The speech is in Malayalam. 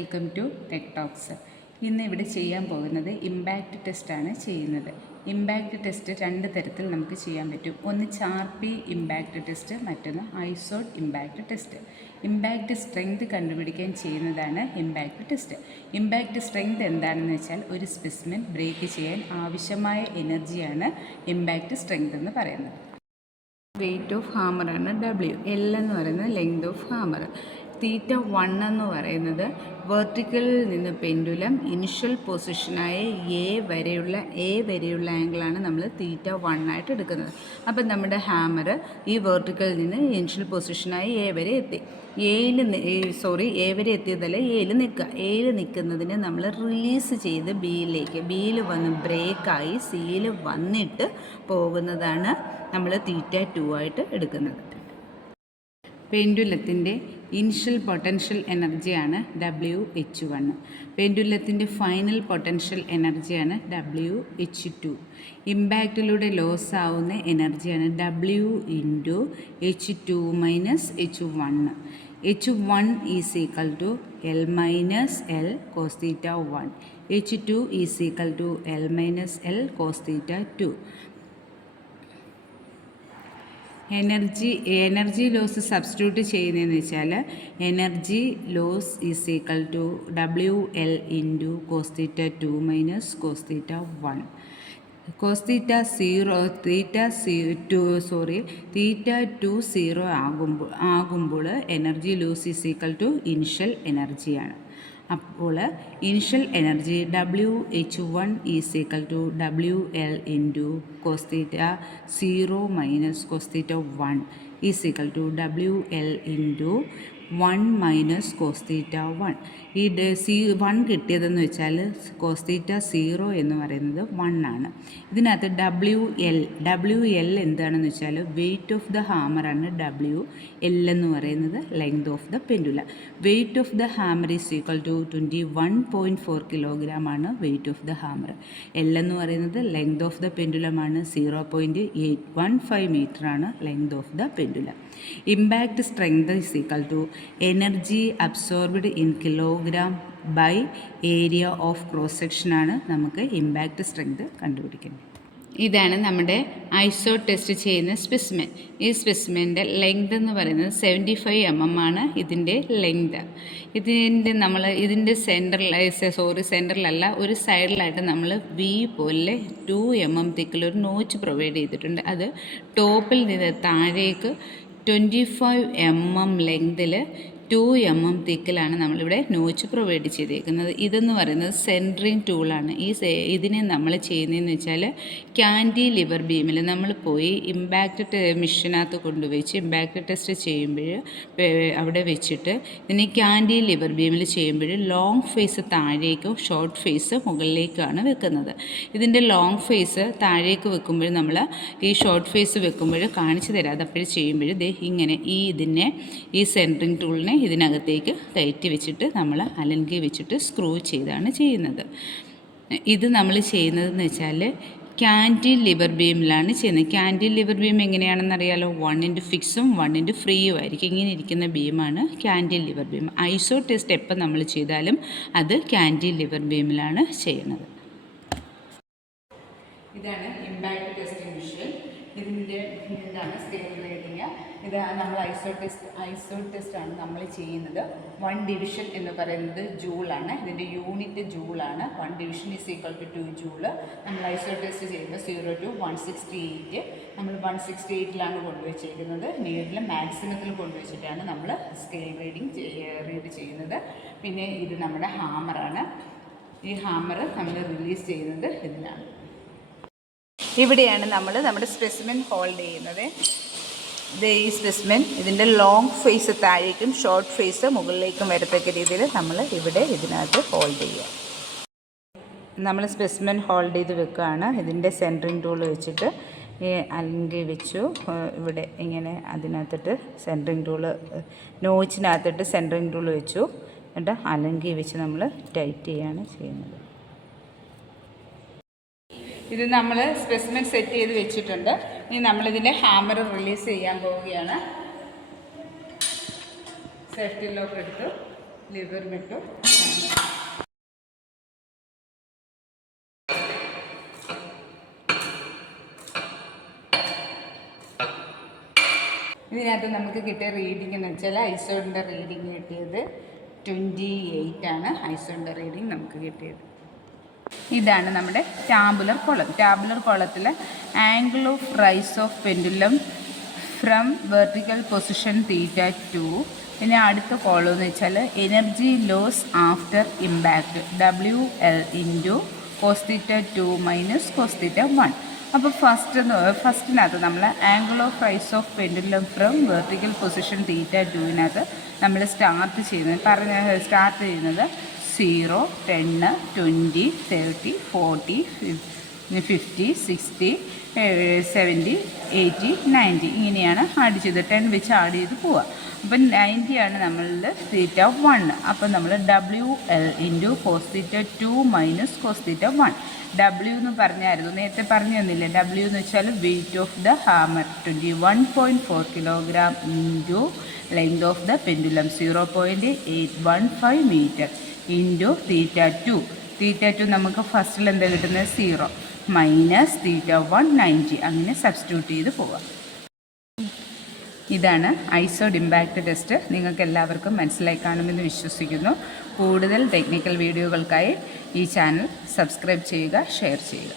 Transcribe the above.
Welcome to tech talks. ഇന്ന് ഇവിടെ ചെയ്യാൻ പോകുന്നത് ഇമ്പാക്റ്റ് ടെസ്റ്റാണ് ചെയ്യുന്നത്. ഇമ്പാക്റ്റ് ടെസ്റ്റ് രണ്ട് തരത്തിൽ നമുക്ക് ചെയ്യാൻ പറ്റും. ഒന്ന് ചാർപി ഇമ്പാക്റ്റ് ടെസ്റ്റ്, മറ്റൊന്ന് ഐസോട്ട് ഇമ്പാക്റ്റ് ടെസ്റ്റ്. ഇമ്പാക്റ്റ് സ്ട്രെങ്ത് കണ്ടുപിടിക്കാൻ ചെയ്യുന്നതാണ് ഇമ്പാക്റ്റ് ടെസ്റ്റ്. ഇമ്പാക്റ്റ് സ്ട്രെങ്ത് എന്താണെന്ന് വെച്ചാൽ ഒരു സ്പെസിമെൻ ബ്രേക്ക് ചെയ്യാൻ ആവശ്യമായ എനർജിയാണ് ഇമ്പാക്റ്റ് സ്ട്രെങ്ത് എന്ന് പറയുന്നത്. വെയിറ്റ് ഓഫ് ഹാമറാണ് W. L എന്ന് പറയുന്നത് ലെങ്ത് ഓഫ് ഹാമർ. θ1 എന്ന് പറയുന്നത് വെർട്ടിക്കലിൽ നിന്ന് പെൻഡുലം ഇനിഷ്യൽ പൊസിഷനായ എ വരെയുള്ള ആംഗിളാണ് നമ്മൾ θ1 ആയിട്ട് എടുക്കുന്നത്. അപ്പം നമ്മുടെ ഹാമർ ഈ വെർട്ടിക്കലിൽ നിന്ന് ഇനിഷ്യൽ പൊസിഷനായ എ വരെ എത്തി. എ വരെ എത്തിയതല്ല, എയിൽ നിൽക്കുക. എയിൽ നിൽക്കുന്നതിന് നമ്മൾ റിലീസ് ചെയ്ത് ബിയിൽ വന്ന് ബ്രേക്കായി സിയിൽ വന്നിട്ട് പോകുന്നതാണ് നമ്മൾ θ2 ആയിട്ട് എടുക്കുന്നത്. പെൻഡുലത്തിൻ്റെ ഇനിഷ്യൽ പൊട്ടൻഷ്യൽ എനർജിയാണ് WH1. പെൻഡുലത്തിൻ്റെ ഫൈനൽ പൊട്ടൻഷ്യൽ എനർജിയാണ് WH2. ഇമ്പാക്റ്റിലൂടെ ലോസ് ആവുന്ന എനർജിയാണ് W × H2 - H1. H1 is equal to L - L cos θ1. H2 is equal to L - L cos θ2. Energy loss substitute ചെയ്യുന്നതെന്ന് വെച്ചാൽ energy loss is equal to WL × cos θ2 - cos θ1. cos θ2 0 ആകുമ്പോൾ energy loss is equal to initial എനർജിയാണ്. അപ്പോൾ initial energy WH1 is equal to WL × cos θ0 - cos θ1 is equal to WL × 1 - cos θ1. ഈ C1 കിട്ടിയതെന്ന് വെച്ചാൽ cos θ0 എന്ന് പറയുന്നത് 1 ആണ്. ഇതിനകത്ത് WL എന്താണെന്ന് വെച്ചാൽ വെയിറ്റ് ഓഫ് ദ ഹാമറാണ് L എന്ന് പറയുന്നത് length of the pendulum. Weight of the hammer is equal to 21.4 kilogram ആണ് weight of the hammer. L എന്ന് പറയുന്നത് ലെങ്ത് ഓഫ് ദ പെൻഡുലമാണ്. 0.815 മീറ്റർ ആണ് length of the pendulum. Impact strength is equal to energy absorbed in kilogram by area of cross സെക്ഷനാണ് നമുക്ക് ഇമ്പാക്റ്റ് സ്ട്രെങ്ത് കണ്ടുപിടിക്കുന്നത്. ഇതാണ് നമ്മുടെ ഐസോട്ട് ടെസ്റ്റ് ചെയ്യുന്ന സ്പെസിമെൻ. ഈ സ്പെസിമെൻ്റെ ലെങ്ത് എന്ന് പറയുന്നത് 75 mm ആണ് ഇതിൻ്റെ ലെങ്ത്. ഇതിൻ്റെ സെൻറ്ററിലല്ല, ഒരു സൈഡിലായിട്ട് നമ്മൾ V പോലെ 2 mm തിക്കിലൊരു നോച്ച് പ്രൊവൈഡ് ചെയ്തിട്ടുണ്ട്. അത് ടോപ്പിൽ നിന്ന് താഴേക്ക് 25 mm ലെങ്തിൽ 2 mm തിക്കിലാണ് നമ്മളിവിടെ നോച്ച് പ്രൊവൈഡ് ചെയ്തേക്കുന്നത്. ഇതെന്ന് പറയുന്നത് സെൻറ്ററിങ് ടൂളാണ്. ഇതിനെ നമ്മൾ ചെയ്യുന്നതെന്ന് വെച്ചാൽ ക്യാൻഡിലിവർ ബീമിൽ നമ്മൾ പോയി ഇമ്പാക്റ്റ് മിഷനകത്ത് കൊണ്ടുവച്ച് ഇമ്പാക്റ്റ് ടെസ്റ്റ് ചെയ്യുമ്പോൾ അവിടെ വെച്ചിട്ട് ഇതിനെ ക്യാൻഡിലിവർ ബീമിൽ ചെയ്യുമ്പോൾ ലോങ് ഫേസ് താഴേക്കും ഷോർട്ട് ഫേസ് മുകളിലേക്കാണ് വെക്കുന്നത്. ഇതിൻ്റെ ലോങ് ഫേസ് താഴേക്ക് വെക്കുമ്പോൾ നമ്മൾ ഈ ഷോർട്ട് ഫേസ് വെക്കുമ്പോൾ കാണിച്ചു തരാതെ അപ്പോഴും ചെയ്യുമ്പോൾ ഇങ്ങനെ ഈ സെൻറ്ററിങ് ടൂളിനെ ഇതിനകത്തേക്ക് കയറ്റി വെച്ചിട്ട് നമ്മൾ അലങ്കി വെച്ചിട്ട് സ്ക്രൂ ചെയ്താണ് ചെയ്യുന്നത്. ഇത് നമ്മൾ ചെയ്യുന്നതെന്ന് വെച്ചാൽ ക്യാൻഡിലിവർ ബീമിലാണ് ചെയ്യുന്നത്. ക്യാൻഡിലിവർ ബീം എങ്ങനെയാണെന്നറിയാലോ, 1 × ഫിക്സും 1 × ഫ്രീയും ആയിരിക്കും. ഇങ്ങനെ ഇരിക്കുന്ന ബീമാണ് ക്യാൻഡിലിവർ ബീം. ഐസോ ടെസ്റ്റ് എപ്പോൾ നമ്മൾ ചെയ്താലും അത് ക്യാൻഡിലിവർ ബീമിലാണ് ചെയ്യുന്നത്. ഇതാണ് ഇമ്പാക്റ്റ് ടെസ്റ്റിംഗ് മെഷീൻ. ഇതിൻ്റെ എന്താണ് സ്കെയിൽ റീഡിങ്. ഇത് നമ്മൾ ഐസോട്ട് ടെസ്റ്റാണ് നമ്മൾ ചെയ്യുന്നത്. 1 ഡിവിഷൻ എന്ന് പറയുന്നത് ജൂളാണ്. ഇതിൻ്റെ യൂണിറ്റ് ജൂളാണ്. 1 division is equal to 2 joule. നമ്മൾ ഐസോട്ട് ടെസ്റ്റ് ചെയ്യുമ്പോൾ 0 to 168 നമ്മൾ 168ലാണ് കൊണ്ടുവച്ചേക്കുന്നത്. നീഡിൽ മാക്സിമത്തിൽ കൊണ്ടുവച്ചിട്ടാണ് നമ്മൾ സ്കെയിൽ റീഡ് ചെയ്യുന്നത്. പിന്നെ ഇത് നമ്മുടെ ഹാമറാണ്. ഈ ഹാമർ നമ്മൾ റിലീസ് ചെയ്യുന്നത് ഇതിലാണ്. ഇവിടെയാണ് നമ്മൾ നമ്മുടെ സ്പെസിമെൻ ഹോൾഡ് ചെയ്യുന്നത്. ഈ സ്പെസിമെൻ ഇതിൻ്റെ ലോങ് ഫേസ് താഴേക്കും ഷോർട്ട് ഫേസ് മുകളിലേക്കും വരത്തക്ക രീതിയിൽ നമ്മൾ ഇവിടെ ഇതിനകത്ത് ഹോൾഡ് ചെയ്യുക. നമ്മൾ സ്പെസിമെൻ ഹോൾഡ് ചെയ്ത് വെക്കുകയാണ്. ഇതിൻ്റെ സെൻറ്ററിങ് ടൂൾ വെച്ചിട്ട് അലങ്കി വെച്ചു. ഇവിടെ ഇങ്ങനെ അതിനകത്തിട്ട് സെൻറ്ററിങ് ടൂള് നോച്ചിനകത്തിട്ട് സെൻറ്ററിങ് ടൂൾ വെച്ചു. എന്നിട്ട് അലങ്കി വെച്ച് നമ്മൾ ടൈറ്റ് ചെയ്യുകയാണ് ചെയ്യുന്നത്. ഇത് നമ്മൾ സ്പെസിമെൻ സെറ്റ് ചെയ്ത് വെച്ചിട്ടുണ്ട്. ഇനി നമ്മളിതിൻ്റെ ഹാമർ റിലീസ് ചെയ്യാൻ പോവുകയാണ്. സേഫ്റ്റി ലോക്ക് എടുത്തു, ലിവർ വിട്ടു. ഇതിനകത്ത് നമുക്ക് കിട്ടിയ റീഡിംഗ് എന്ന് വെച്ചാൽ ഐസോഡിൻ്റെ റീഡിംഗ് കിട്ടിയത് 28 ആണ്. ഐസോഡിൻ്റെ റീഡിംഗ് നമുക്ക് കിട്ടിയത്. ഇതാണ് നമ്മുടെ ടാബുലർ കോളം. ടാബുലർ കോളത്തിൽ angle of rise of pendulum from vertical position θ2. പിന്നെ അടുത്ത കോളം എന്ന് വെച്ചാൽ energy loss after impact WL into cos2 minus cos1. അപ്പോൾ ഫസ്റ്റിനകത്ത് നമ്മൾ angle of rise of pendulum from vertical position θ2 നമ്മൾ സ്റ്റാർട്ട് ചെയ്യുന്നത് 0, 10, 20, 30, 40, 50, 60, 70, 80, 90 ഇങ്ങനെയാണ് ആഡ് ചെയ്ത് 10 വെച്ച് ആഡ് ചെയ്ത് പോവുക. അപ്പം 90 ആണ് നമ്മളുടെ θ1. അപ്പം നമ്മൾ WL into cos2 minus cos1. W എന്ന് പറഞ്ഞായിരുന്നു, നേരത്തെ പറഞ്ഞു തന്നില്ലേ. W എന്ന് വെച്ചാൽ weight of the hammer 21.4 kilogram into length of the pendulum 0.815 metre into θ2 നമുക്ക് ഫസ്റ്റിൽ എന്താ കിട്ടുന്നത് 0 മൈനസ് θ1 90 അങ്ങനെ സബ്സ്റ്റിറ്റ്യൂട്ട് ചെയ്ത് പോവാം. ഇതാണ് ഐസോഡ് ഇമ്പാക്റ്റ് ടെസ്റ്റ്. നിങ്ങൾക്ക് എല്ലാവർക്കും മനസ്സിലായി കാണുമെന്ന് വിശ്വസിക്കുന്നു. കൂടുതൽ ടെക്നിക്കൽ വീഡിയോകൾക്കായി ഈ ചാനൽ സബ്സ്ക്രൈബ് ചെയ്യുക, ഷെയർ ചെയ്യുക.